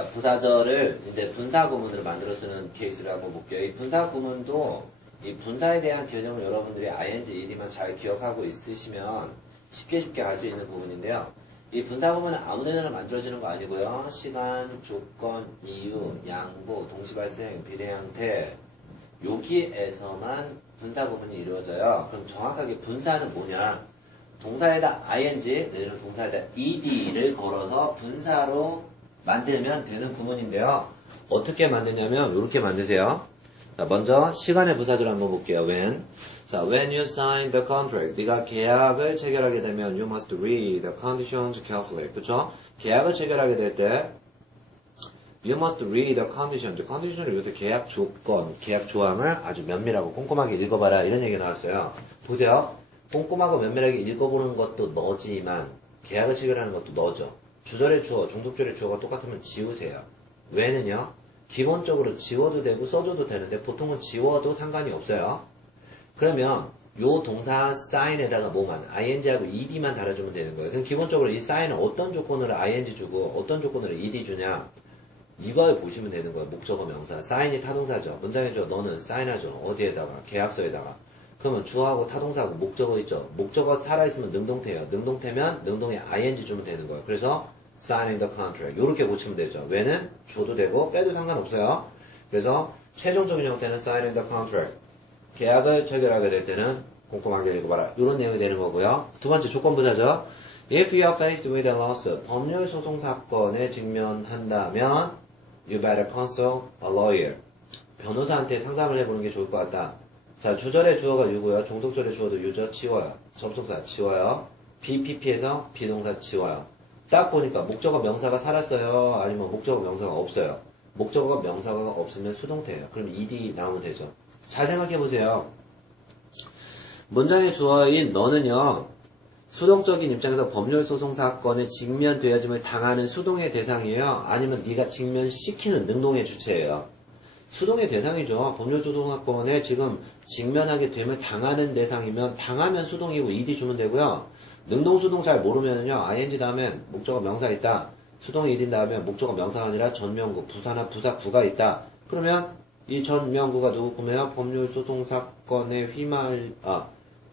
자, 부사절을 이제 분사 구문으로 만들어 쓰는 케이스를 한번 볼게요. 이 분사 구문도 이 분사에 대한 개념을 여러분들이 ing, ed만 잘 기억하고 있으시면 쉽게 갈 수 있는 부분인데요. 이 분사 구문은 아무데나 만들어지는 거 아니고요. 시간, 조건, 이유, 양보, 동시발생, 비례형태 여기에서만 분사 구문이 이루어져요. 그럼 정확하게 분사는 뭐냐? 동사에다 ing, 내지는 동사에다 ed를 걸어서 분사로 만들면 되는 구문인데요. 어떻게 만드냐면 이렇게 만드세요. 자, 먼저 시간의 부사절 한번 볼게요. When. 자, when you sign the contract. 네가 계약을 체결하게 되면 you must read the conditions carefully. 그쵸? 계약을 체결하게 될 때 you must read the conditions. condition을 이것도 계약 조건, 계약 조항을 아주 면밀하고 꼼꼼하게 읽어봐라. 이런 얘기 나왔어요. 보세요. 꼼꼼하고 면밀하게 읽어보는 것도 너지만 계약을 체결하는 것도 너죠. 주절의 주어, 종속절의 주어가 똑같으면 지우세요. 왜는요? 기본적으로 지워도 되고 써줘도 되는데 보통은 지워도 상관이 없어요. 그러면 요 동사 sign에다가 뭐만 ing하고 ed만 달아주면 되는 거예요. 그럼 기본적으로 이 sign은 어떤 조건으로 ing 주고 어떤 조건으로 ed 주냐 이걸 보시면 되는 거예요. 목적어 명사. sign이 타동사죠. 문장에 줘 너는 sign하죠. 어디에다가? 계약서에다가. 그러면 주어하고 타동사하고 목적어 있죠. 목적어 살아있으면 능동태예요. 능동태면 능동에 ing 주면 되는 거예요. 그래서 signing the contract 요렇게 고치면 되죠. 왜는 줘도 되고 빼도 상관없어요. 그래서 최종적인 형태는 signing the contract 계약을 체결하게 될 때는 꼼꼼하게 읽어봐라. 이런 내용이 되는 거고요. 두 번째 조건부사죠. If you are faced with a lawsuit 법률 소송 사건에 직면한다면 you better consult a lawyer 변호사한테 상담을 해보는 게 좋을 것 같다. 자, 주절의 주어가 유고요. 종속절의 주어도 유죠. 지워요. 접속사 지워요. BPP에서 비동사 지워요. 딱 보니까 목적어 명사가 살았어요. 아니면 목적어 명사가 없어요. 목적어 명사가 없으면 수동태예요. 그럼 ed 나오면 되죠. 잘 생각해보세요. 문장의 주어인 너는요. 수동적인 입장에서 법률 소송 사건에 직면되어짐을 당하는 수동의 대상이에요. 아니면 네가 직면시키는 능동의 주체예요. 수동의 대상이죠. 법률소송사건에 지금 직면하게 되면 당하는 대상이면 당하면 수동이고 ed 주면 되고요. 능동수동 잘 모르면요. ing 다음에 목적어 명사 있다. 수동이 ed인 다음에 목적어 명사가 아니라 전명구, 부사나 부사구가 있다. 그러면 이 전명구가 누구 꾸며요? 법률소송사건에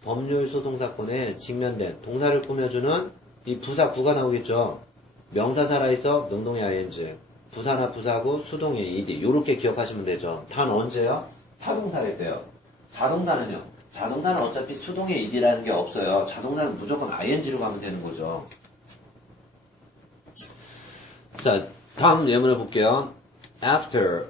법률소송사건에 직면된 동사를 꾸며주는 이 부사구가 나오겠죠. 명사 살아있어 능동의 ing. 부사나 부사구, 수동의 ed. 요렇게 기억하시면 되죠. 단 언제요? 타동사일 때요. 자동사는요. 자동사는 어차피 수동의 ed라는 게 없어요. 자동사는 무조건 ing로 가면 되는 거죠. 자, 다음 예문을 볼게요. After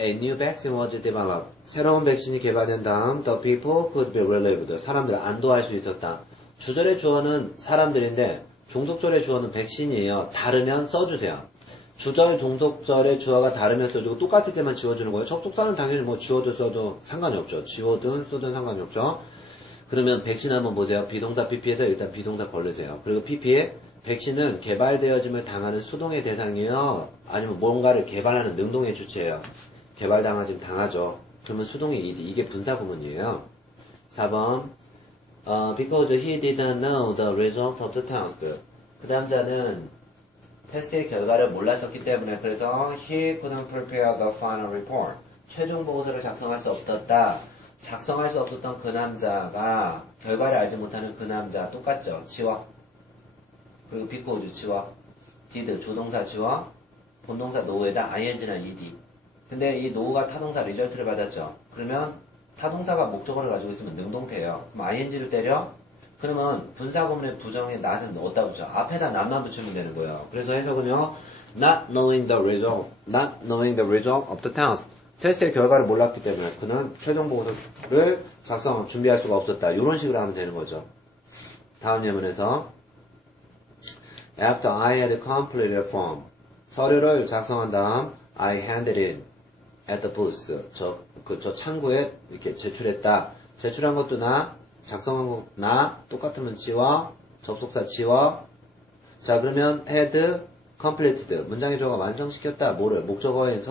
a new vaccine was developed. 새로운 백신이 개발된 다음 the people could be relieved. 사람들을 안도할 수 있었다. 주절의 주어는 사람들인데 종속절의 주어는 백신이에요. 다르면 써주세요. 주절, 종속절의 주어가 다르면 써주고 똑같을 때만 지워주는 거예요. 접속사는 당연히 뭐 지워도 써도 상관이 없죠. 지워든 쓰든 상관이 없죠. 그러면 백신 한번 보세요. 비동사 PP에서 일단 비동사 걸르세요. 그리고 PP에 백신은 개발되어짐을 당하는 수동의 대상이에요. 아니면 뭔가를 개발하는 능동의 주체예요. 개발당하지면 당하죠. 그러면 수동의 ed. 이게 분사 구문이에요. 4번 because he didn't know the result of the test. 그 남자는 테스트의 결과를 몰랐었기 때문에 그래서 he couldn't prepare the final report. 최종 보고서를 작성할 수 없었다. 작성할 수 없었던 그 남자가 결과를 알지 못하는 그 남자 똑같죠. 지워. 그리고 because 지워. did 조동사 지워. 본동사 know에다 ing나 ed. 근데 이 know가 타동사 리절트를 받았죠. 그러면 타동사가 목적어를 가지고 있으면 능동태예요. 그럼 ing를 때려? 그러면 분사구문의 부정에 not은 어디다 붙여? 앞에다 not만 붙이면 되는 거예요. 그래서 해석은요. Not knowing the result of the test. 테스트의 결과를 몰랐기 때문에 그는 최종 보고서를 준비할 수가 없었다. 이런 식으로 하면 되는 거죠. 다음 예문에서 After I had completed the form. 서류를 작성한 다음 I handed it at the booth. 저 창구에 이렇게 제출했다. 제출한 것도 작성한 거 똑같으면 지워. 접속사 지워. 자, 그러면 had completed. 문장의 조가 완성시켰다. 뭐를? 목적어인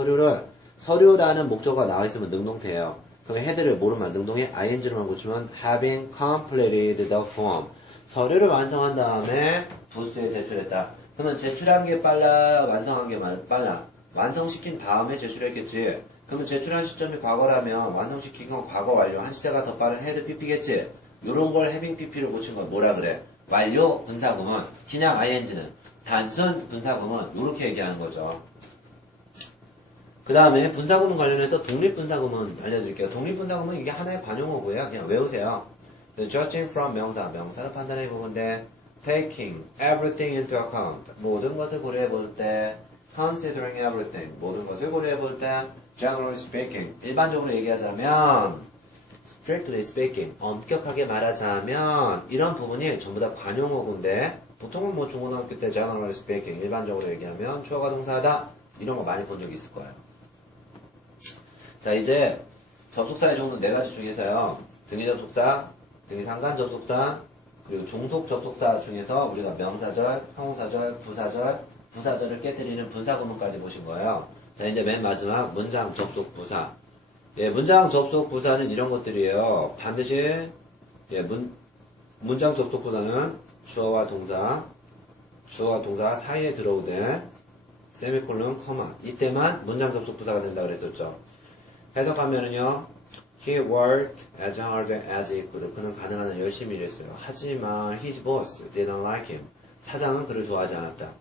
서류라는 목적어가 나와있으면 능동태예요. 그럼 had를 모르면 능동에 ing로만 붙이면 having completed the form. 서류를 완성한 다음에 부스에 제출했다. 그러면 제출한 게 빨라? 완성한 게 빨라? 완성시킨 다음에 제출했겠지. 그러면 제출한 시점이 과거라면 완성시킨 건 과거 완료. 한 시대가 더 빠른 헤드 PP겠지. 요런 걸 해빙 PP로 고친 건 뭐라 그래? 완료 분사구문. 그냥 ING는 단순 분사구문. 요렇게 얘기하는 거죠. 그 다음에 분사구문 관련해서 독립분사구문 알려드릴게요. 독립분사구문 이게 하나의 관용어고요. 그냥 외우세요. Judging from 명사를 판단해 보건데 taking everything into account 모든 것을 고려해 볼 때 considering everything 모든 것을 고려해 볼 때 generally speaking 일반적으로 얘기하자면 strictly speaking 엄격하게 말하자면 이런 부분이 전부 다 관용어고인데 보통은 뭐 중고등학교 때 generally speaking 일반적으로 얘기하면 주어가 동사하다 이런 거 많이 본 적 있을 거예요. 자 이제 접속사의 종류 4가지 중에서요. 등위접속사, 등위상관접속사, 그리고 종속접속사 중에서 우리가 명사절, 형용사절, 부사절을 깨뜨리는 분사구문까지 보신 거예요. 자 이제 맨 마지막 문장 접속 부사. 예, 문장 접속 부사는 이런 것들이에요. 반드시 예, 문장 접속 부사는 주어와 동사 사이에 들어오되 세미콜론, 커마 이때만 문장 접속 부사가 된다 그랬었죠. 해석하면은요, he worked as hard as he could. 그는 가능한 한 열심히 일했어요. 하지만 his boss didn't like him. 사장은 그를 좋아하지 않았다.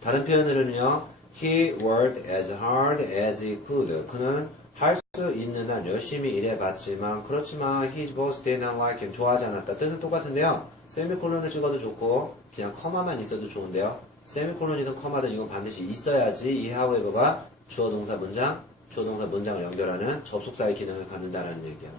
다른 표현으로는요, he worked as hard as he could. 그는 할 수 있는 한 열심히 일해봤지만 그렇지만 his boss didn't like him. 좋아하지 않았다. 뜻은 똑같은데요. 세미콜론을 찍어도 좋고 그냥 커마만 있어도 좋은데요. 세미콜론이든 커마든 이건 반드시 있어야지 이 however가 주어 동사 문장을 연결하는 접속사의 기능을 갖는다라는 얘기야.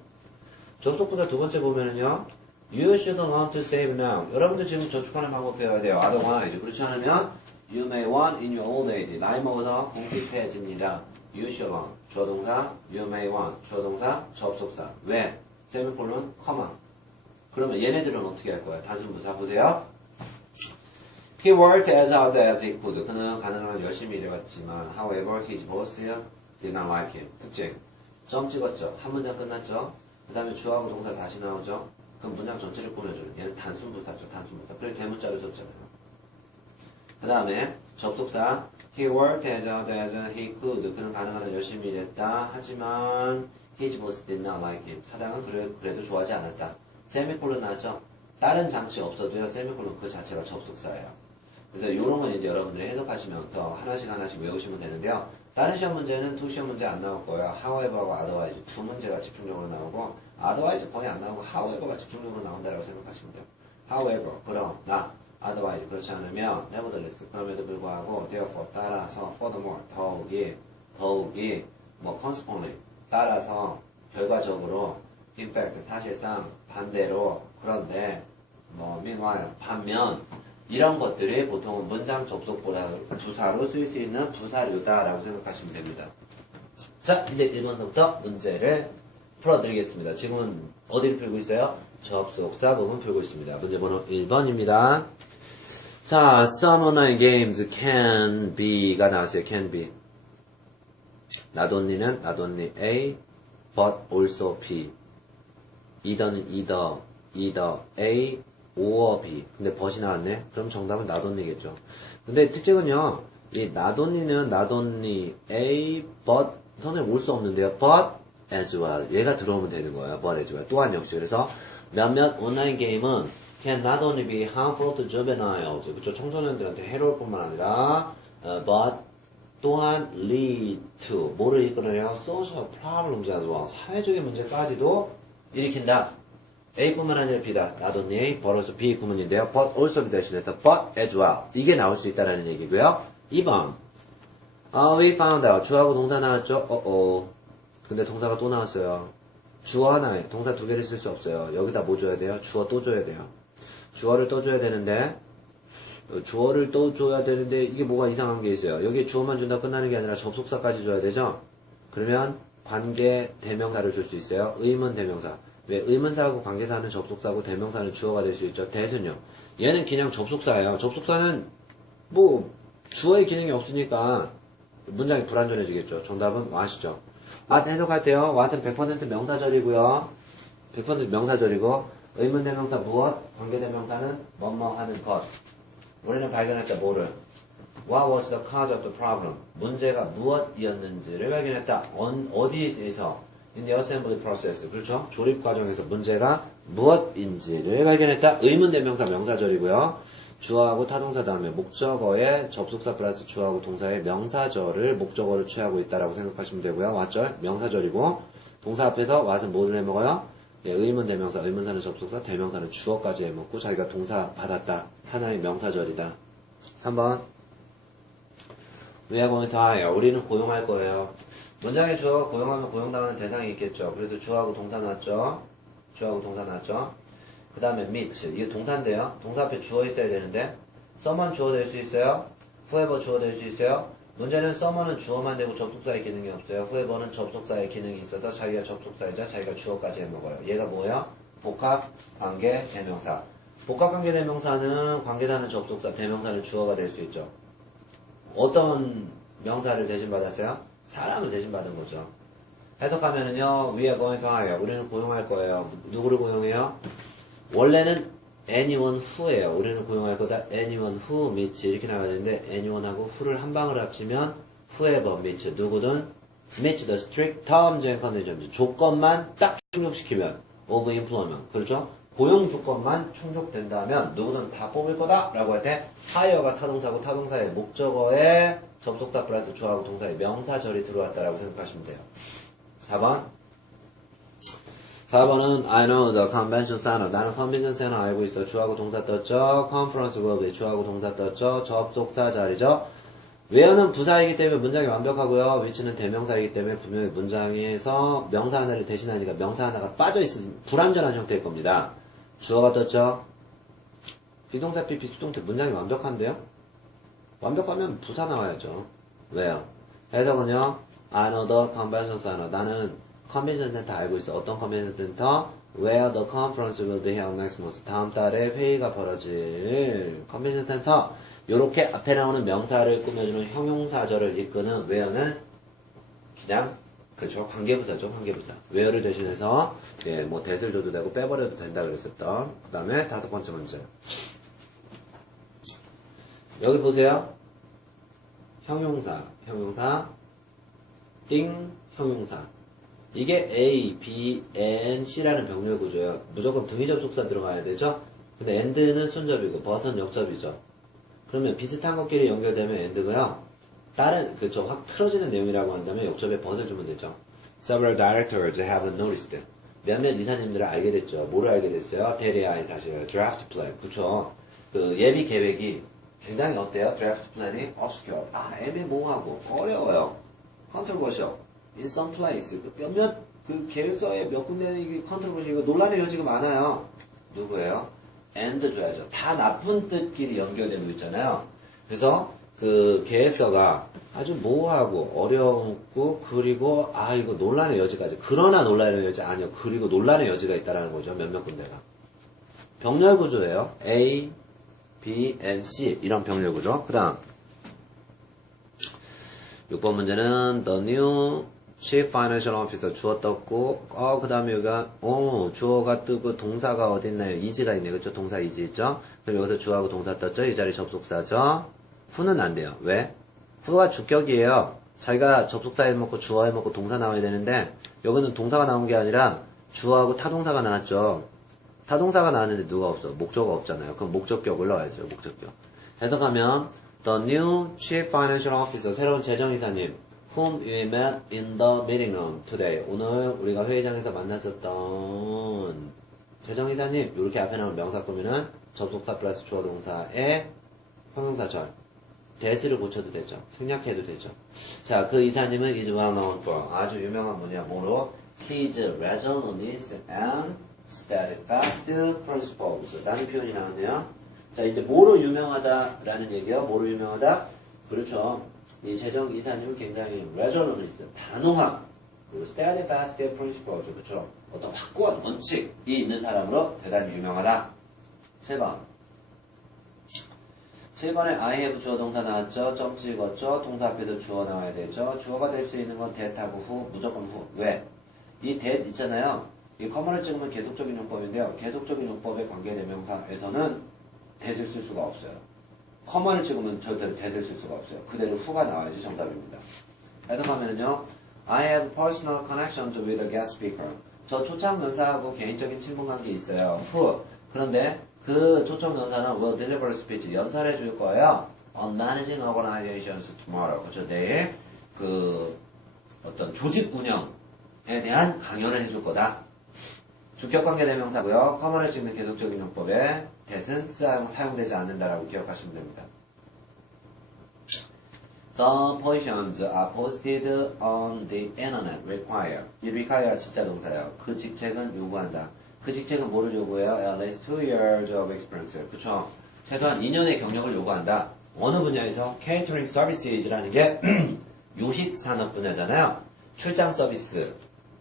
접속부사 두 번째 보면은요. You should learn to save now. 여러분들 지금 저축하는 방법 배워야 돼요. otherwise. 그렇지 않으면 you may want in your old age. 나이 먹어서 궁핍해집니다. You should learn. 주어 동사 you may want. 주어 동사 접속사. 왜? 세미콜론 커마. 그러면 얘네들은 어떻게 할 거야? 단순 부사 보세요. He worked as hard as he could. 그는 가능한 한 열심히 일해봤지만 however his boss did not like him. 특징. 점 찍었죠. 한 문장 끝났죠. 그 다음에 주어하고 동사 다시 나오죠. 그럼 문장 전체를 꾸며주는 얘는 단순 부사죠. 단순 부사. 그래서 대문자로 썼잖아요. 그 다음에 접속사 He worked as hard as he could. 그는 가능한 한 열심히 일했다. 하지만 his boss did not like him. 사장은 그래도 좋아하지 않았다. 세미콜론 나왔죠. 다른 장치 없어도요. 세미콜론 그 자체가 접속사예요. 그래서 이런 건 이제 여러분들이 해석하시면서 하나씩 외우시면 되는데요. 다른 시험 문제는 두 시험 문제 안 나올 거예요. however하고 otherwise 두 문제가 집중적으로 나오고 otherwise 거의 안 나오고 however가 집중적으로 나온다라고 생각하시면 돼요. however 그럼 나 otherwise 그렇지 않으면 nevertheless 그럼에도 불구하고 therefore 따라서 furthermore 더욱이 뭐 consequently 따라서 결과적으로 in fact 사실상 반대로 그런데 뭐 meanwhile 반면 이런 것들이 보통은 문장 접속 부사로 쓰일 수 있는 부사류다라고 생각하시면 됩니다. 자, 이제 1번서부터 문제를 풀어드리겠습니다. 지금은 어디를 풀고 있어요? 접속사 부분 풀고 있습니다. 문제 번호 1번입니다. 자, some online games can be가 나왔어요. can be. not only는 not only A, but also B. either는 either A, or B. 근데 but이 나왔네? 그럼 정답은 not only겠죠. 근데 특징은요, 이 not only는 not only A, but, 선에 올 수 없는데요. but, as well. 얘가 들어오면 되는 거예요. but, as well. 또한 역시. 그래서 몇몇 온라인 게임은 can not only be harmful to juveniles. 그쵸. 청소년들한테 해로울 뿐만 아니라, but, 또한 lead to. 뭐를 이끌어내요? social problems as well. 사회적인 문제까지도 일으킨다. A뿐만 아니라 B다. not only A, but also B 구문인데요. but also B 대신해서 but as well. 이게 나올 수 있다라는 얘기고요. 2번. We found out. 주어하고 동사 나왔죠? 근데 동사가 또 나왔어요. 주어 하나에 동사 두 개를 쓸 수 없어요. 여기다 뭐 줘야 돼요? 주어 또 줘야 돼요. 주어를 또 줘야 되는데 이게 뭐가 이상한 게 있어요. 여기에 주어만 준다 끝나는 게 아니라 접속사까지 줘야 되죠? 그러면 관계 대명사를 줄 수 있어요. 의문 대명사. 왜? 의문사하고 관계사는 접속사고 대명사는 주어가 될 수 있죠. 대신요. 얘는 그냥 접속사예요. 접속사는 뭐 주어의 기능이 없으니까 문장이 불완전해지겠죠. 정답은 what이죠. 해석할 때요. what은 100% 명사절이고요. 100% 명사절이고 의문 대명사 무엇, 관계 대명사는 뭐뭐 하는 것. 우리는 발견했죠. 뭐를? What was the cause of the problem? 문제가 무엇이었는지를 발견했다. 어디에서? In the assembly process. 그렇죠? 조립 과정에서 문제가 무엇인지를 발견했다. 의문 대명사 명사절이고요. 주어하고 타동사 다음에 목적어의 접속사 플러스 주어하고 동사의 명사절을 목적어로 취하고 있다라고 생각하시면 되고요. 맞죠? 명사절이고 동사 앞에서 what은 뭐를 해먹어요? 예, 의문 대명사, 의문사는 접속사, 대명사는 주어까지 해먹고 자기가 동사 받았다. 하나의 명사절이다. 3번 We are going to hire. 우리는 고용할 거예요. 문장의 주어가 고용하면 고용당하는 대상이 있겠죠. 그래서 주어하고 동사 나왔죠. 주어하고 동사 나왔죠. 그 다음에 meet. 이게 동사인데요. 동사 앞에 주어 있어야 되는데 someone 주어 될 수 있어요. whoever 주어 될 수 있어요. 문제는 someone은 주어만 되고 접속사의 기능이 없어요. whoever는 접속사의 기능이 있어서 자기가 접속사이자 자기가 주어까지 해먹어요. 얘가 뭐예요? 복합, 관계, 대명사. 복합 관계 대명사는 관계사는 접속사, 대명사는 주어가 될 수 있죠. 어떤 명사를 대신받았어요? 사람을 대신받은 거죠. 해석하면은요, we are going to hire. 우리는 고용할 거예요. 누구를 고용해요? 원래는 anyone who예요. 우리는 고용할 거다. anyone who meets 이렇게 나가야 되는데 anyone하고 who를 한 방울 합치면 whoever meets 누구든 meets the strict terms and conditions 조건만 딱 충족시키면 of employment 그렇죠? 고용 조건만 충족된다면 누구든 다 뽑을 거다 라고 할 때 hire가 타동사고 타동사의 목적어에 접속사 플러스 주어하고 동사의 명사절이 들어왔다라고 생각하시면 돼요. 4번은 I know the convention center. 나는 컨벤션 센터 알고 있어. 주어하고 동사 떴죠. conference will be 주어하고 동사 떴죠. 접속사 자리죠. where는 부사이기 때문에 문장이 완벽하고요. which는 대명사이기 때문에 분명히 문장에서 명사 하나를 대신하니까 명사 하나가 빠져있으면 불완전한 형태일 겁니다. 주어가 떴죠. 비동사 PP 수동태 문장이 완벽한데요. 완벽하면 부사 나와야죠. 왜요? 해석은요. I know the convention center. 나는 컨벤션 센터 알고 있어. 어떤 컨벤션 센터? Where the conference will be held next month. 다음 달에 회의가 벌어질 컨벤션 센터. 요렇게 앞에 나오는 명사를 꾸며주는 형용사절을 이끄는 where는 그냥 그죠 관계부사죠. 관계부사. where를 대신해서 예, 뭐 that을 줘도 되고 빼버려도 된다 그랬었던. 그 다음에 5번째 문제. 여기 보세요. 형용사, 띵, 형용사. 이게 A, B, N, C라는 병렬 구조예요. 무조건 등위 접속사 들어가야 되죠? 근데 and는 순접이고 but은 역접이죠. 그러면 비슷한 것끼리 연결되면 and고요. 다른 그저 확 틀어지는 내용이라고 한다면 역접에 but을 주면 되죠. Several directors have noticed. 몇몇 이사님들을 알게 됐죠. 뭐를 알게 됐어요? 대리아의 사실 draft plan. 그쵸? 그 예비 계획이 굉장히 어때요? draft plan이 obscure. 애매모호하고 어려워요. controversial. in some place. 몇몇 그 계획서에 몇 군데 이게 controversial 논란의 여지가 많아요. 누구예요? and 줘야죠. 다 나쁜 뜻끼리 연결되고 있잖아요. 그래서 그 계획서가 아주 모호하고 어렵고 그리고 이거 논란의 여지까지. 그러나 논란의 여지 아니요. 그리고 논란의 여지가 있다라는 거죠. 몇몇 군데가. 병렬 구조예요. A, B, and C 이런 병렬 구조. 그 다음 6번 문제는 the new Chief Financial Officer 주어 떴고 그 다음에 여기가 주어가 뜨고 동사가 어디 있나요? is가 있네요. 그렇죠? 동사 is 있죠? 그럼 여기서 주어하고 동사 떴죠? 이 자리 접속사죠? who는 안 돼요. 왜? who가 주격이에요. 자기가 접속사 해먹고 주어 해먹고 동사 나와야 되는데 여기는 동사가 나온 게 아니라 주어하고 타동사가 나왔죠. 타동사가 나왔는데 누가 없어? 목적어가 없잖아요. 그럼 목적격을 넣어야죠. 목적격. 해석하면 The new Chief Financial Officer 새로운 재정이사님 whom we met in the meeting room today. 오늘 우리가 회의장에서 만났었던 재정이사님 이렇게 앞에 나오는 명사 꾸미는 접속사 플러스 주어 동사의 형용사절 that를 고쳐도 되죠. 생략해도 되죠. 자, 그 이사님은 is well known for 아주 유명한 분이야. 뭐로? His reasonableness and steadfast principles 라는 표현이 나왔네요. 자, 이제 뭐로 유명하다라는 얘기요. 뭐로 유명하다? 그렇죠. 이 재정 이사님은 굉장히 reasonableness, 단호함, 그리고 steadfast principles, 그렇죠. 어떤 확고한 원칙이 있는 사람으로 대단히 유명하다. 7번에 I have 주어 동사 나왔죠. 점 찍었죠. 동사 앞에도 주어 나와야 되죠. 주어가 될 수 있는 건 that하고 who, 무조건 who. 왜? 이 that 있잖아요. 이 커머를 찍으면 계속적인 용법인데요. 계속적인 용법의 관계대명사에서는 that을 쓸 수가 없어요. 커머를 찍으면 절대로 대세를 쓸 수가 없어요. 그대로 who가 나와야지 정답입니다. 해석하면은요. I have personal connections with a guest speaker. 저 초청연사하고 개인적인 친분관계 있어요. who. 그런데 그 초청연사는 will deliver speech. 연설해 줄 거예요. On managing organizations tomorrow. 그쵸. 내일 그 어떤 조직 운영에 대한 강연을 해줄 거다. 주격관계 대명사고요. 커머를 찍는 계속적인 용법에 that은 사용되지 않는다라고 기억하시면 됩니다. The positions are posted on the internet. require. 이 require 진짜 동사예요. 그 직책은 요구한다. 그 직책은 뭐를 요구해요? At least 2 years of experience. 그쵸? 최소한 2년의 경력을 요구한다. 어느 분야에서? Catering services라는 게 요식 산업 분야잖아요. 출장 서비스.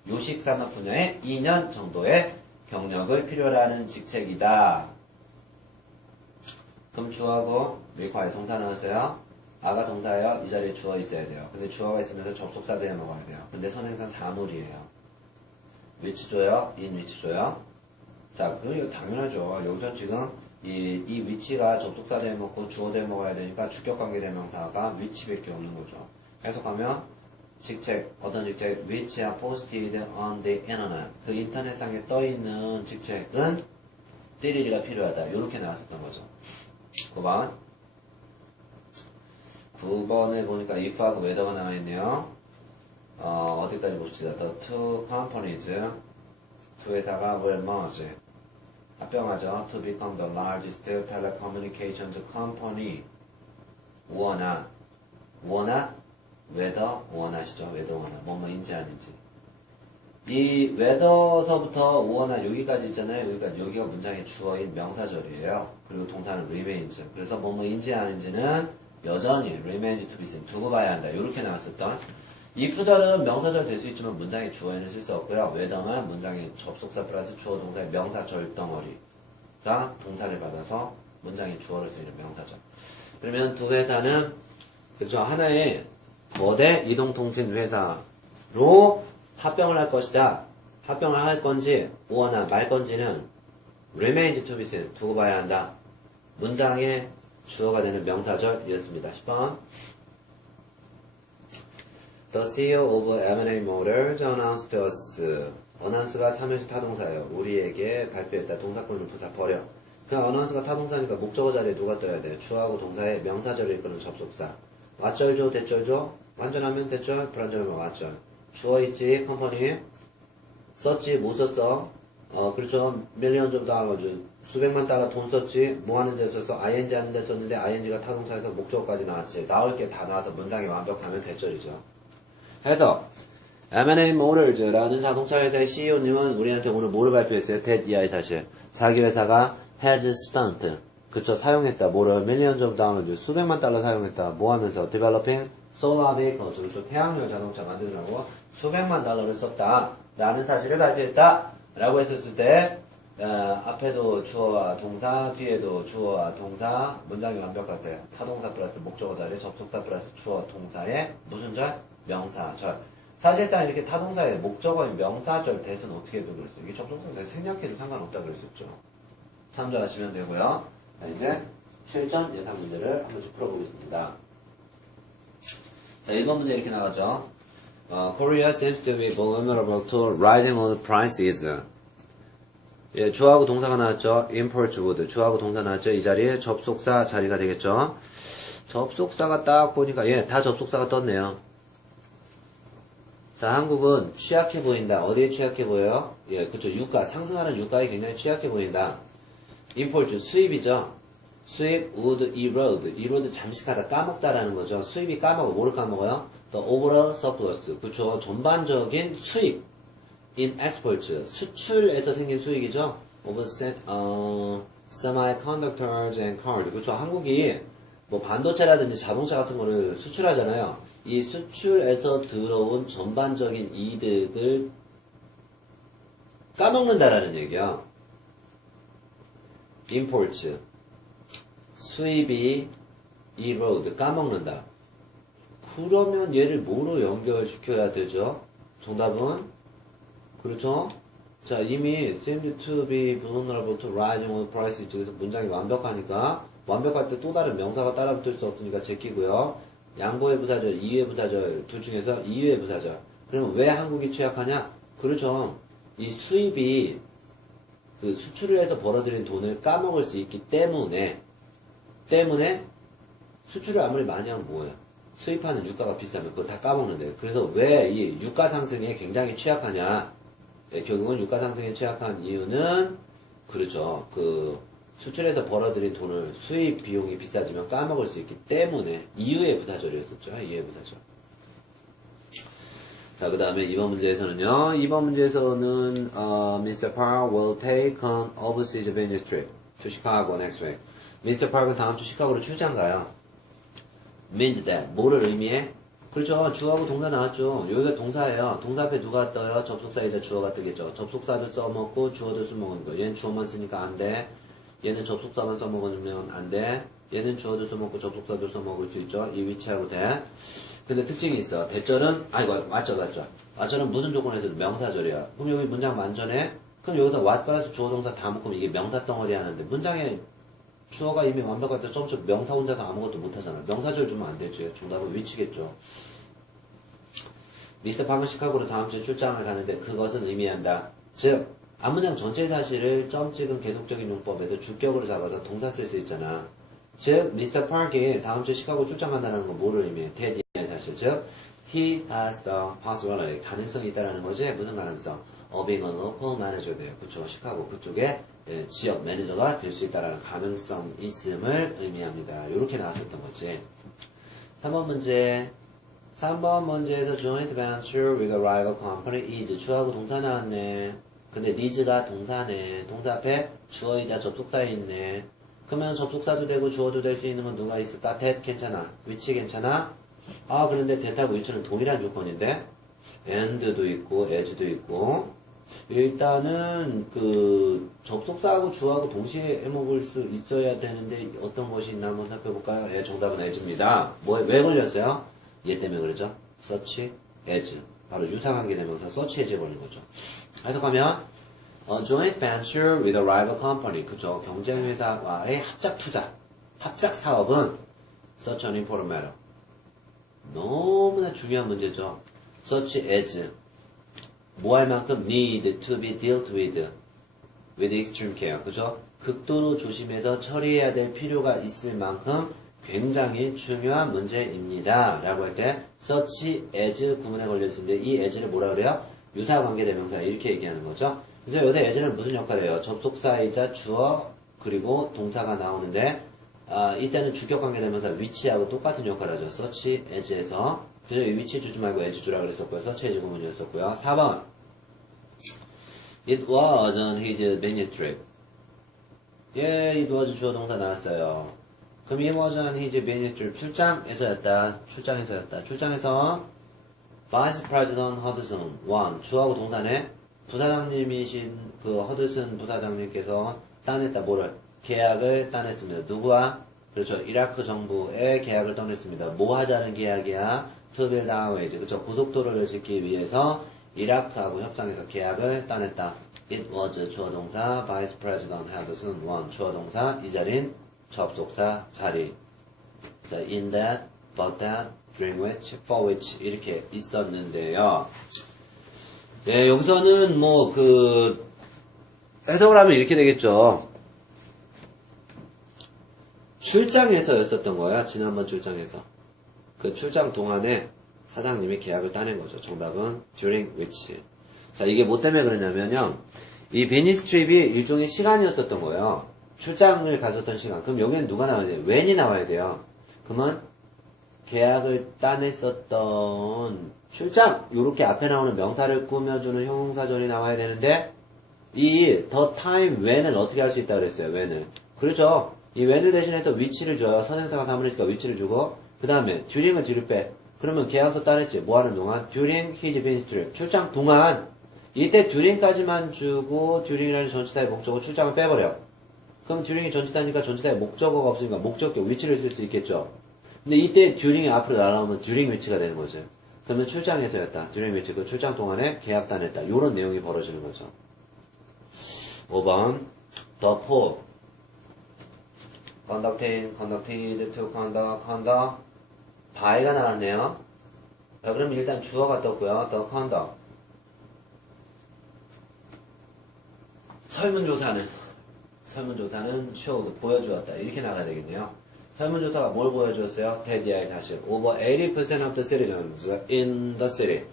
요식 산업 분야에 2년 정도의 경력을 필요로 하는 직책이다. 그럼 주어하고 require 동사 나왔어요. 아가 동사예요. 이 자리에 주어 있어야 돼요. 근데 주어가 있으면서 접속사도 해 먹어야 돼요. 근데 선행사는 사물이에요. which 줘요? in which 줘요? 자, 그거 당연하죠. 여기서 지금 이 which가 접속사도 해 먹고 주어도 해 먹어야 되니까 주격관계 대명사가 which밖에 없는 거죠. 해석하면 직책, 어떤 직책, which are posted on the internet. 그 인터넷상에 떠있는 직책은 띠리리가 필요하다. 이렇게 나왔었던 거죠. 9번. 9번에 보니까 if하고 whether가 나와있네요. 어디까지 봅시다. The two companies. 두 회사가 will merge. 합병하죠. To become the largest telecommunications company. 원하. whether 원하시죠. whether 원하. 뭐뭐인지 아닌지. 이 whether서부터 원하 여기까지 있잖아요. 여기가 문장의 주어인 명사절이에요. 그리고 동사는 remains. 그래서 뭐뭐인지 아닌지는 여전히 remains to be seen. 두고 봐야 한다. 이렇게 나왔었던 if절은 명사절 될 수 있지만 문장의 주어에는 쓸 수 없고요. whether만 문장의 접속사 플러스 주어 동사의 명사절 덩어리가 동사를 받아서 문장의 주어를 쓰이는 명사절. 그러면 두 회사는 그렇죠. 하나의 거대 이동통신 회사로 합병을 할 것이다. 합병을 할 건지 오거나 말 건지는 remains to be seen. 두고 봐야 한다. 문장의 주어가 되는 명사절이었습니다. 10번. The CEO of M&A Motors announced to us. announce가 3인수 타동사예요. 우리에게 발표했다. 동사권을 부사 버려. 그 announce가 타동사니까 목적어 자리에 누가 떠야 돼? 주어하고 동사의 명사절을 이끄는 접속사. 왓절죠? 대절죠? 완전하면 대절, 불완전하면 왓절. 주어 있지? 컴퍼니. 썼지? 뭐 썼어? 그렇죠. 밀리언 좀 달러지. 수백만 달러 돈 썼지? 뭐 하는 데 썼어? ing 하는 데 썼는데 ing가 타동사에서 목적어까지 나왔지. 나올 게 다 나와서 문장이 완벽하면 대절이죠. 해서 M&A Motors라는 자동차 회사의 CEO님은 우리한테 오늘 뭐를 발표했어요? that EI 다시. 자기 회사가 has spent. 그쵸. 사용했다. 뭐를? millions of dollars. 수백만 달러 사용했다. 뭐 하면서? developing solar vehicles. 그렇죠. 태양열 자동차 만드느라고 수백만 달러를 썼다. 라는 사실을 발표했다. 라고 했었을 때 앞에도 주어와 동사, 뒤에도 주어와 동사, 문장이 완벽할 때 타동사 플러스 목적어 자리에 접속사 플러스 주어 동사의 무슨 절? 명사절. 사실상 이렇게 타동사의 목적어인 명사절 대신 어떻게 해도 그랬어요. 이게 접속사에서 생략해도 상관없다 그랬었죠. 참조하시면 되고요. 자, 이제 실전 예상 문제를 한 번씩 풀어보겠습니다. 자, 1번 문제 이렇게 나가죠. Korea seems to be vulnerable to rising oil prices. 예, 주어하고 동사가 나왔죠. import would. 주어하고 동사 나왔죠. 이 자리에 접속사 자리가 되겠죠. 접속사가 딱 보니까, 예, 다 접속사가 떴네요. 자, 한국은 취약해 보인다. 어디에 취약해 보여요? 예, 그쵸. 유가, 상승하는 유가에 굉장히 취약해 보인다. import, 수입이죠. 수입, would erode. erode 잠식하다, 까먹다라는 거죠. 수입이 까먹어. 뭐를 까먹어요? The overall surplus. 그쵸. 전반적인 수입. in exports. 수출에서 생긴 수익이죠. offset, semiconductors and cars. 그쵸. 한국이 뭐 반도체라든지 자동차 같은 거를 수출하잖아요. 이 수출에서 들어온 전반적인 이득을 까먹는다라는 얘기야. imports. 수입이 erode. 까먹는다. 그러면 얘를 뭐로 연결시켜야 되죠? 정답은? 그렇죠? 자, 이미 seemed to be vulnerable to rising oil prices. 그래서 문장이 완벽하니까 완벽할 때 또 다른 명사가 따라붙을 수 없으니까 제끼고요. 양보의 부사절, 이유의 부사절 둘 중에서 이유의 부사절. 그러면 왜 한국이 취약하냐? 그렇죠. 이 수입이 그 수출을 해서 벌어들인 돈을 까먹을 수 있기 때문에 수출을 아무리 많이 하면 뭐예요? 수입하는 유가가 비싸면 그거 다 까먹는데요. 그래서 왜 이 유가 상승에 굉장히 취약하냐? 네, 결국은 유가 상승에 취약한 이유는 그렇죠. 그 수출해서 벌어들인 돈을 수입 비용이 비싸지면 까먹을 수 있기 때문에 이유의 부사절이었었죠. 이유의 부사절. 자, 그 다음에 2번 문제에서는요. 2번 문제에서는 Mr. Park will take an overseas business trip to Chicago next week. Mr. Park은 다음 주 시카고로 출장 가요. means that 뭐를 의미해? 그렇죠. 주어하고 동사 나왔죠. 여기가 동사예요. 동사 앞에 누가 떠요? 접속사이자 주어가 뜨겠죠. 접속사도 써먹고 주어도 써먹는 거. 얘는 주어만 쓰니까 안 돼. 얘는 접속사만 써먹으면 안 돼. 얘는 주어도 써먹고 접속사도 써먹을 수 있죠. 이 위치하고 돼. 근데 특징이 있어. 대절은 맞절은 무슨 조건에서도 명사절이야. 그럼 여기 문장 만전해? 그럼 여기다 what 플러스 주어 동사 다 묶으면 이게 명사 덩어리 하는데 문장에 주어가 이미 완벽할 때 점점 명사 혼자서 아무것도 못하잖아. 명사절 주면 안 되지. 정답은 위치겠죠. 미스터 파크는 시카고로 다음 주에 출장을 가는데 그것은 의미한다. 즉 앞문장 전체 사실을 점 찍은 계속적인 용법에도 주격으로 잡아서 동사 쓸 수 있잖아. 즉 미스터 파크이 다음 주에 시카고 출장 간다는 건 뭐를 의미해? 대디의 사실. 즉 he has the possibility 가능성이 있다라는 거지. 무슨 가능성? of being a local manager 돼요. 그쵸. 시카고 그쪽에 지역 매니저가 될 수 있다라는 가능성 있음을 의미합니다. 이렇게 나왔었던 거지. 3번 문제. 3번 문제에서 joint venture with a rival company is 주어하고 동사 나왔네. 근데 needs가 동사네. 동사 앞에 주어이자 접속사에 있네. 그러면 접속사도 되고 주어도 될 수 있는 건 누가 있을까? that 괜찮아. which 괜찮아? 아 그런데 that하고 which는 동일한 조건인데 and도 있고 as도 있고 일단은 그 접속사하고 주어하고 동시에 해먹을 수 있어야 되는데 어떤 것이 있나 한번 살펴볼까요? 예, 정답은 as입니다. 왜 걸렸어요? 얘 때문에 그러죠? search as 바로 유사관계 대명사 search as에 걸린 거죠. 해석하면 joint venture with a rival company 그죠? 경쟁 회사와의 합작 투자 합작 사업은 such an important matter 너무나 중요한 문제죠. such as 뭐 할 만큼 need to be dealt with extreme care 그죠? 극도로 조심해서 처리해야 될 필요가 있을 만큼 굉장히 중요한 문제입니다. 라고 할 때 such as 구문에 걸려있는데 이 as를 뭐라 그래요? 유사관계대명사 이렇게 얘기하는 거죠. 그래서 여기서 as는 무슨 역할을 해요? 접속사이자 주어 그리고 동사가 나오는데 이때는 주격관계대명사 위치하고 똑같은 역할을 하죠. such as에서 그래서 이 위치 주지 말고 as 주라 그랬었고요. such as 구문이었었고요. 4번 It was on his business trip. 예, it was 주어 동사 나왔어요. 그럼 it was on his business trip. 출장에서였다. 출장에서 Vice President Hudson 1. 주어하고 동사네. 부사장님이신 그 허드슨 부사장님께서 따냈다. 뭐를? 계약을 따냈습니다. 누구와? 그렇죠. 이라크 정부의 계약을 따냈습니다. 뭐 하자는 계약이야? To build highways. 그렇죠. 고속도로를 짓기 위해서 이라크하고 협상해서 계약을 따냈다. It was 주어 동사 Vice President Hudson 1. 주어 동사 이 자리는 접속사 자리. In that, but that, during which, for which 이렇게 있었는데요. 네, 여기서는 뭐 해석을 하면 이렇게 되겠죠. 출장에서였었던 거야. 지난번 출장에서. 그 출장 동안에 사장님이 계약을 따낸 거죠. 정답은 during which. 자, 이게 뭐 때문에 그러냐면요. 이 비즈니스 트립이 일종의 시간이었었던 거예요. 출장을 갔었던 시간. 그럼 여기는 누가 나와야 돼요? when이 나와야 돼요. 그러면 계약을 따냈었던 출장 요렇게 앞에 나오는 명사를 꾸며주는 형용사절이 나와야 되는데 이 the time when을 어떻게 할 수 있다 그랬어요. when을. 그렇죠. 이 when을 대신해서 위치를 줘요. 선행사가 사물이니까 위치를 주고 그 다음에 during은 뒤로 빼. 그러면 계약서 따냈지. 뭐 하는 동안? during his business trip. 출장 동안 이때 during까지만 주고 during이라는 전치사의 목적어 출장을 빼버려. 그럼 during이 전치사니까 전치사의 목적어가 없으니까 목적격 위치를 쓸 수 있겠죠. 근데 이때 during이 앞으로 날아오면 during 위치가 되는 거죠. 그러면 출장에서였다. during 위치 그 출장 동안에 계약 따냈다. 요런 내용이 벌어지는 거죠. 5번 The Pope conducting, conducted to conduct, by가 나왔네요. 자, 그럼 일단 주어가 떴고요. the conduct. 설문조사는 showed, 보여주었다. 이렇게 나가야 되겠네요. 설문조사가 뭘 보여주었어요? that 다시 over 80% of the citizens in the city.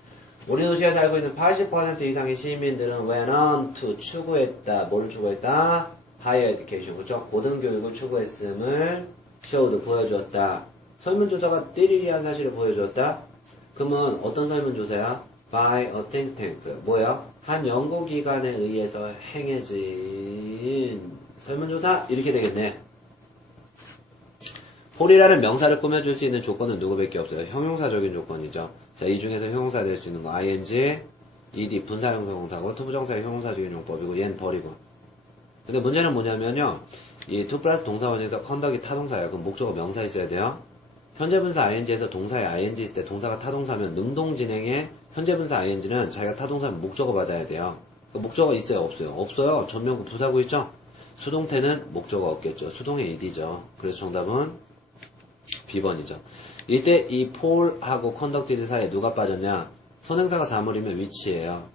우리 도시에 살고 있는 80% 이상의 시민들은 went on to 추구했다. 뭐를 추구했다? higher education. 그쵸? 고등교육을 추구했음을 showed, 보여주었다. 설문조사가 띠리리한 사실을 보여주었다? 그러면 어떤 설문조사야? by a think tank. 뭐야? 한 연구기관에 의해서 행해진 설문조사? 이렇게 되겠네. 폴이라는 명사를 꾸며줄 수 있는 조건은 누구밖에 없어요? 형용사적인 조건이죠. 자, 이 중에서 형용사 될 수 있는 거 ing, ed, 분사형용사고 투부정사의 형용사적인 용법이고 얘는 버리고. 근데 문제는 뭐냐면요. 이 to 플러스 동사원에서 conduct이 타동사예요. 그럼 목적어 명사 있어야 돼요. 현재분사 ing에서 동사에 ing 있을 때 동사가 타동사면 능동진행에 현재분사 ing는 자기가 타동사면 목적어 받아야 돼요. 목적어 있어요? 없어요? 없어요. 전면구 부사구 있죠? 수동태는 목적어 없겠죠. 수동의 ed죠. 그래서 정답은 B번이죠. 이때 이 폴하고 conducted 사이에 누가 빠졌냐? 선행사가 사물이면 which예요.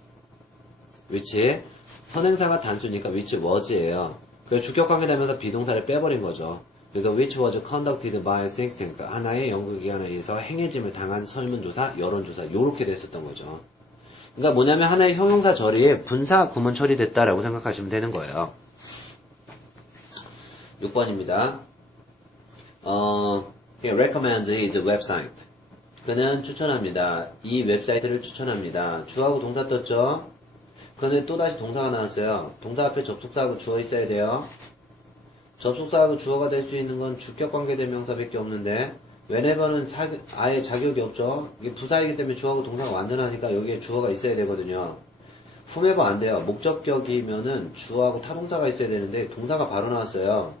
which. 선행사가 단수니까 which was예요. 그래서 주격관계 되면서 비동사를 빼버린 거죠. 그래서 which was conducted by think tank. 하나의 연구기관에 의해서 행해짐을 당한 설문조사, 여론조사 요렇게 됐었던 거죠. 그러니까 뭐냐면 하나의 형용사 절이 분사 구문 처리됐다라고 생각하시면 되는 거예요. 6번입니다. recommend his website. 그는 추천합니다. 이 웹사이트를 추천합니다. 주하고 동사 떴죠? 그런데 또다시 동사가 나왔어요. 동사 앞에 접속사하고 주어 있어야 돼요. 접속사하고 주어가 될 수 있는 건 주격관계대명사밖에 없는데 whenever는 아예 자격이 없죠. 이게 부사이기 때문에 주어하고 동사가 완전하니까 여기에 주어가 있어야 되거든요. whomever 안 돼요. 목적격이면은 주어하고 타동사가 있어야 되는데 동사가 바로 나왔어요.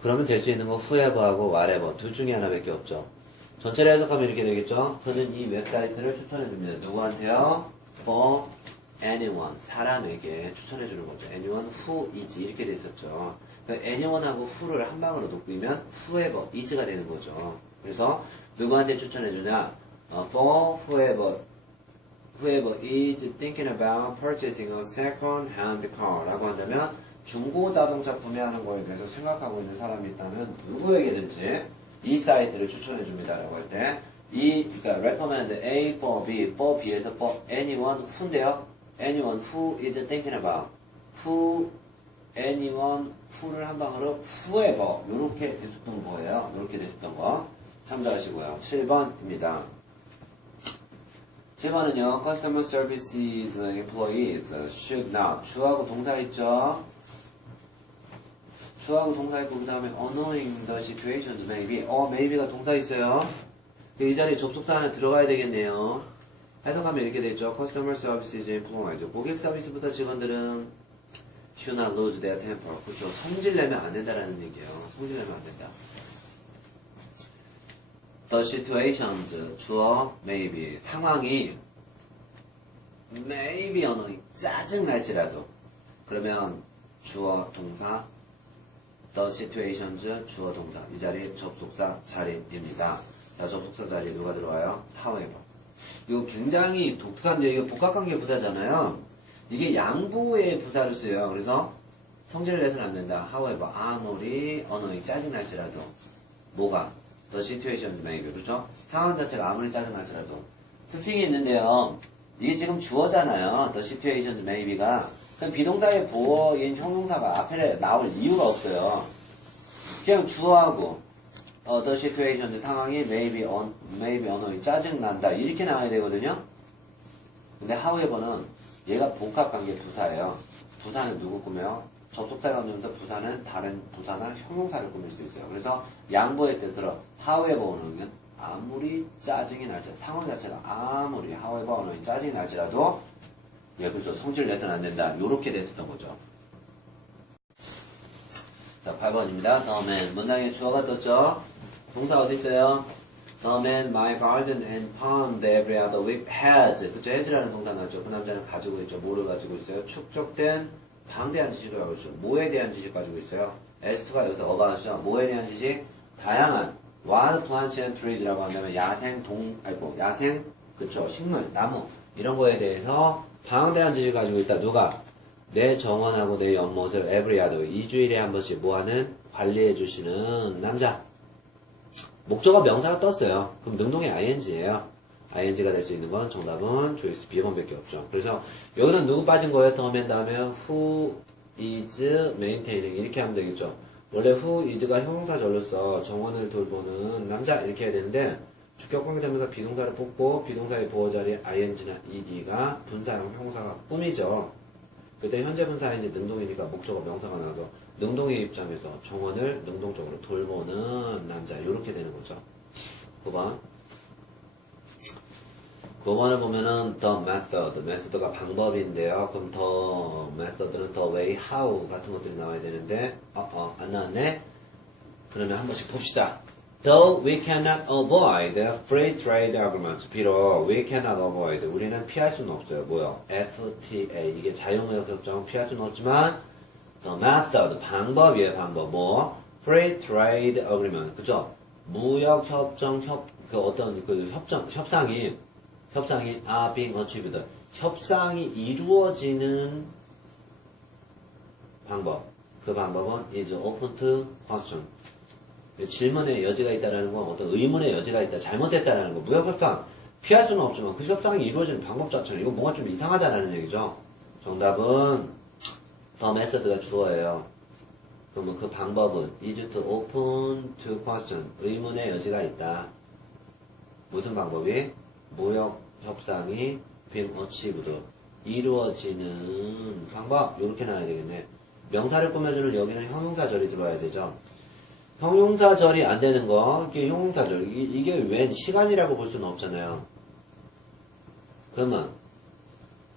그러면 될 수 있는 건 whoever하고 whatever 둘 중에 하나밖에 없죠. 전체를 해석하면 이렇게 되겠죠. 그는 이 웹사이트를 추천해줍니다. 누구한테요? For anyone, 사람에게 추천해주는 거죠. anyone who is 이렇게 돼 있었죠. 그러니까 anyone하고 who를 한 방으로 높이면 whoever is가 되는 거죠. 그래서 누구한테 추천해주냐? For whoever is thinking about purchasing a second-hand car 라고 한다면 중고 자동차 구매하는 거에 대해서 생각하고 있는 사람이 있다면 누구에게든지 이 사이트를 추천해줍니다 라고 할 때 그러니까 recommend A for B, for B에서 for anyone who인데요. anyone who is thinking about anyone who를 한 방으로 whoever 요렇게 됐었던 거예요. 요렇게 됐었던 거 참조하시고요. 7번입니다. 7번은요. Customer services employees should not 주하고 동사 있죠. 주하고 동사 있고 그 다음에 annoying the situations maybe maybe가 동사 있어요. 이 자리에 접속사 하나 들어가야 되겠네요. 해석하면 이렇게 되죠. Customer services employees 고객 서비스부터 직원들은 should not lose their temper. 그렇죠. 성질 내면 안 된다라는 얘기예요. 성질 내면 안 된다. The situations 주어 maybe 상황이 maybe annoying 짜증 날지라도 그러면 주어 동사 the situations 주어 동사 이 자리에 접속사 자리입니다. 자, 접속사 자리에 누가 들어와요? however. 이거 굉장히 독특한데 이거 복합관계 부사잖아요. 이게 양보의 부사를 써요. 그래서 성질을 내서는 안 된다. however 아무리 annoying 짜증날지라도 뭐가? the situation maybe 그렇죠? 상황 자체가 아무리 짜증날지라도 특징이 있는데요. 이게 지금 주어잖아요. the situation maybe가 그럼 비동사의 보어인 형용사가 앞에 나올 이유가 없어요. 그냥 주어하고 the situation 상황이 maybe annoying 짜증난다 이렇게 나와야 되거든요. 근데 however는 얘가 복합관계 부사예요. 부사는 누구 꾸며요? 접속사가 없는데 부사는 다른 부사나 형용사를 꾸밀 수 있어요. 그래서 양보의 뜻으로 however는 아무리 짜증이 날지라도 상황 자체가 아무리 however는 짜증이 날지라도 그렇죠. 성질 내서는 안 된다. 요렇게 됐었던 거죠. 자, 8번입니다. The man 문장에 주어가 떴죠. 동사 어디 있어요? The man, my garden and pond every other week has. 그쵸? has라는 동사 나왔죠. 그 남자는 가지고 있죠. 뭐를 가지고 있어요? 축적된 방대한 지식을 가지고 있죠. 뭐에 대한 지식 가지고 있어요? S2가 여기서 about죠. 뭐에 대한 지식? 다양한 wild plants and trees라고 한다면 야생 그쵸, 식물, 나무 이런 거에 대해서 방대한 지식을 가지고 있다. 누가? 내 정원하고 내 연못을 every other 2주일에 한 번씩 뭐하는? 관리해 주시는 남자. 목적어 명사가 떴어요. 그럼 능동의 ing예요. ing가 될 수 있는 건 정답은 choice B번밖에 없죠. 그래서 여기서 누구 빠진 거예요? 더맨 다음에 who is maintaining 이렇게 하면 되겠죠. 원래 who is가 형용사절로서 정원을 돌보는 남자 이렇게 해야 되는데 주격관계되면서 비동사를 뽑고 비동사의 보호 자리에 ing나 ed가 분사형 형용사가 뿐이죠. 그때 현재 분사에 이제 능동이니까 목적어 명사가 나와도 능동의 입장에서 정원을 능동적으로 돌보는 남자 이렇게 되는 거죠. 9번 9번을 보면은 the method, method가 방법인데요. 그럼 the method는 the way, how 같은 것들이 나와야 되는데 안 나왔네? 그러면 한 번씩 봅시다. Though we cannot avoid free trade agreements. 비록 we cannot avoid. 우리는 피할 수는 없어요. 뭐요? FTA. 이게 자유무역 협정은 피할 수는 없지만 the method. 방법이에요. 방법. 뭐? Free trade agreement. 그죠? 무역 협정 협상이 are being achieved. 협상이 이루어지는 방법. 그 방법은 is open to question. 질문의 여지가 있다라는 건 어떤 의문의 여지가 있다, 잘못됐다라는 거. 무역협상 피할 수는 없지만 그 협상이 이루어지는 방법 자체는 이건 뭔가 좀 이상하다라는 얘기죠. 정답은 the method가 주어예요. 그러면 그 방법은 is to open to question. 의문의 여지가 있다. 무슨 방법이? 무역협상이 being achieved. 이루어지는 방법. 이렇게 나와야 되겠네. 명사를 꾸며주는 여기는 형용사절이 들어와야 되죠. 형용사절이 안 되는 거, 이게 형용사절. 이게 웬 시간이라고 볼 수는 없잖아요. 그러면,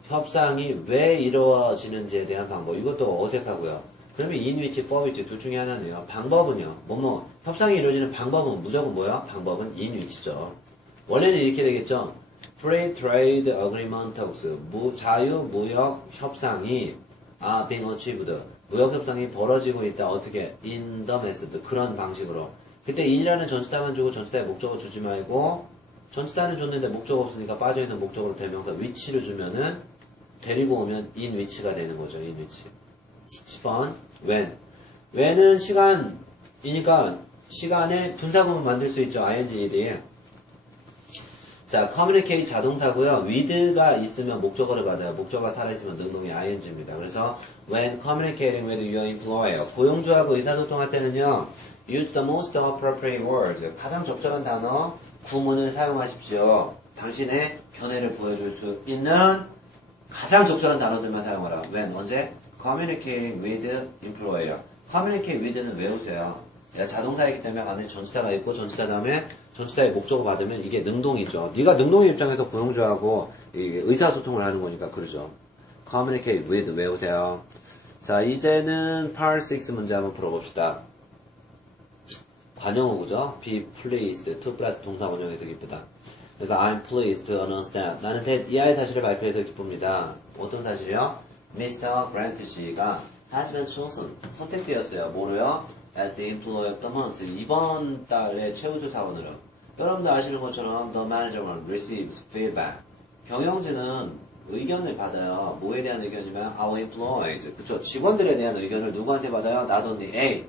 협상이 왜 이루어지는지에 대한 방법. 이것도 어색하고요. 그러면 in which, for which 둘 중에 하나네요. 방법은요. 협상이 이루어지는 방법은 무조건 뭐야? 방법은 in which죠. 원래는 이렇게 되겠죠. Free Trade Agreement Talks. 자유무역 협상이 are being achieved. 무역협상이 벌어지고 있다. 어떻게? In the method. 그런 방식으로. 그때 in이라는 전치사만 주고 전치사에 목적어 주지 말고 전치사는 줬는데 목적어 없으니까 빠져있는 목적어로 대명사 which를 주면은 데리고 오면 in which가 되는 거죠. in which. 10번 when. when은 시간이니까 시간에 분사구문 만들 수 있죠. ing. 자, communicate 자동사고요. with가 있으면 목적어를 받아요. 목적어가 살아있으면 능동이 ing입니다. 그래서 when communicating with your employer, 고용주하고 의사소통할 때는요, use the most appropriate words. 가장 적절한 단어, 구문을 사용하십시오. 당신의 견해를 보여줄 수 있는 가장 적절한 단어들만 사용하라. when, 언제? communicating with employer. communicate with는 외우세요. 자동사이기 때문에 안에 전치사가 있고 전치사 다음에 전치사의 목적어 받으면 이게 능동이죠. 네가 능동의 입장에서 고용주하고 의사소통을 하는 거니까 그러죠. communicate with 외우세요. 자, 이제는 part 6 문제 한번 풀어봅시다. 관용어구죠. be pleased, to 플러스 동사 원형에서 기쁘다. 그래서 I'm pleased to announce that. 나는 이하의 사실을 발표해서 기쁩니다. 어떤 사실이요? Mr. Grant 씨가 has been chosen, 선택되었어요. 뭐로요? as the employee of the month. 이번 달의 최우수 사원으로. 여러분도 아시는 것처럼 the manager receives feedback. 경영진은 의견을 받아요. 뭐에 대한 의견이면 our employees. 그쵸? 직원들에 대한 의견을 누구한테 받아요? not only A.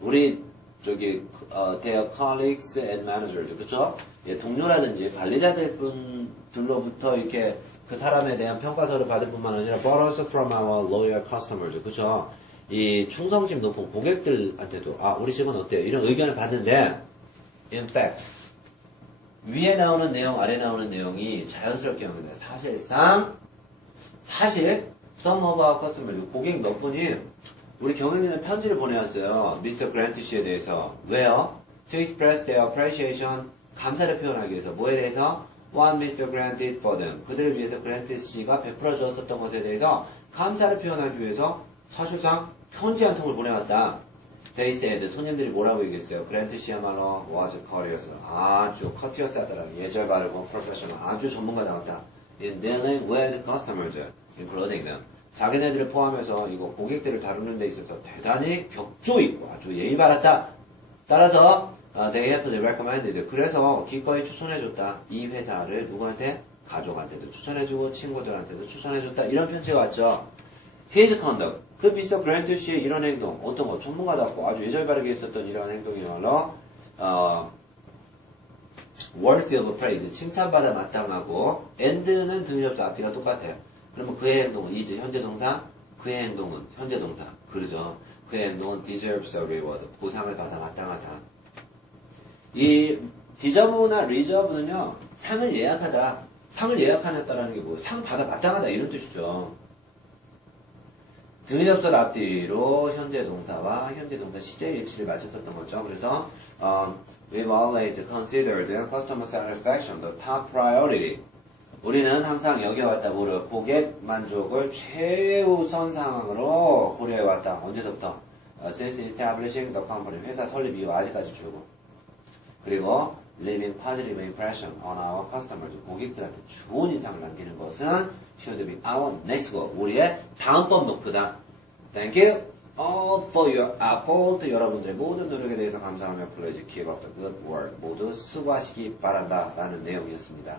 우리 their colleagues and managers. 그쵸? 동료라든지 관리자들로부터 이렇게 그 사람에 대한 평가서를 받을 뿐만 아니라 but also from our loyal customers. 그쵸? 이 충성심 높은 고객들한테도 우리 집은 어때요? 이런 의견을 받는데 in fact 위에 나오는 내용 아래 나오는 내용이 자연스럽게 합니다. 사실 some of our customers 고객 몇 분이 우리 경영진에 편지를 보내왔어요. Mr. Grant 씨에 대해서. 왜요? To express their appreciation 감사를 표현하기 위해서. 뭐에 대해서? What Mr. Grant did for them. 그들을 위해서 그랜트 씨가 베풀어 주었었던 것에 대해서 감사를 표현하기 위해서 사실상 편지 한 통을 보내왔다. They said, 손님들이 뭐라고 얘기했어요? 그랜트 씨야말로 was courteous. 아주 courteous하다라는 예절 바르고 professional. 아주 전문가다웠다. In dealing with customers, including them. 자기네들을 포함해서 이거 고객들을 다루는 데 있어서 대단히 격조 있고 아주 예의 바랐다. 따라서 they have recommended. 그래서 기꺼이 추천해줬다. 이 회사를 누구한테? 가족한테도 추천해주고 친구들한테도 추천해줬다. 이런 편지가 왔죠. His conduct. 그 미스터 그랜트 씨의 이런 행동, 어떤 거 전문가답고 아주 예절 바르게 있었던 이런 행동이야말로 worthy of praise. 칭찬받아 마땅하고 and는 등이없어 앞뒤가 똑같아요. 그러면 그의 행동은 is 현재 동사, 그의 행동은 현재 동사. 그러죠. 그의 행동은 deserves a reward. 보상을 받아 마땅하다. 이 deserve나 reserve는요, 상을 예약하다. 상을 예약하였다라는 게 뭐예요? 상 받아 마땅하다 이런 뜻이죠. 등이접설 앞뒤로 현재 동사와 현재 동사 시제 일치를 맞췄었던 거죠. 그래서 we've always considered customer satisfaction the top priority. 우리는 항상 여겨왔다. 뭐를? 고객 만족을 최우선 상황으로 고려해왔다. 언제부터? Since establishing the company. 회사 설립 이후 아직까지 주고. 그리고 leaving positive impression on our customers. 고객들한테 좋은 인상을 남기는 것은 should be our next goal. 우리의 다음번 목표다. Thank you all for your effort. 여러분들의 모든 노력에 대해서 감사하며 please keep up the good work. 모두 수고하시기 바란다. 라는 내용이었습니다.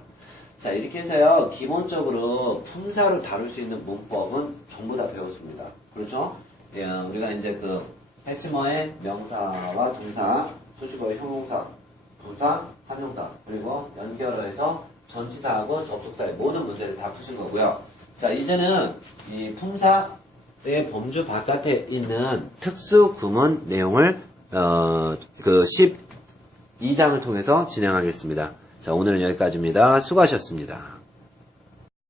자, 이렇게 해서요, 기본적으로 품사로 다룰 수 있는 문법은 전부 다 배웠습니다. 그렇죠? 예, 우리가 이제 그 핵심어의 명사와 동사, 수식어의 형용사, 부사, 한용사, 그리고 연결어에서 전치사하고 접속사의 모든 문제를 다 푸신 거고요. 자, 이제는 이 품사의 범주 바깥에 있는 특수 구문 내용을 그 12장을 통해서 진행하겠습니다. 자, 오늘은 여기까지입니다. 수고하셨습니다.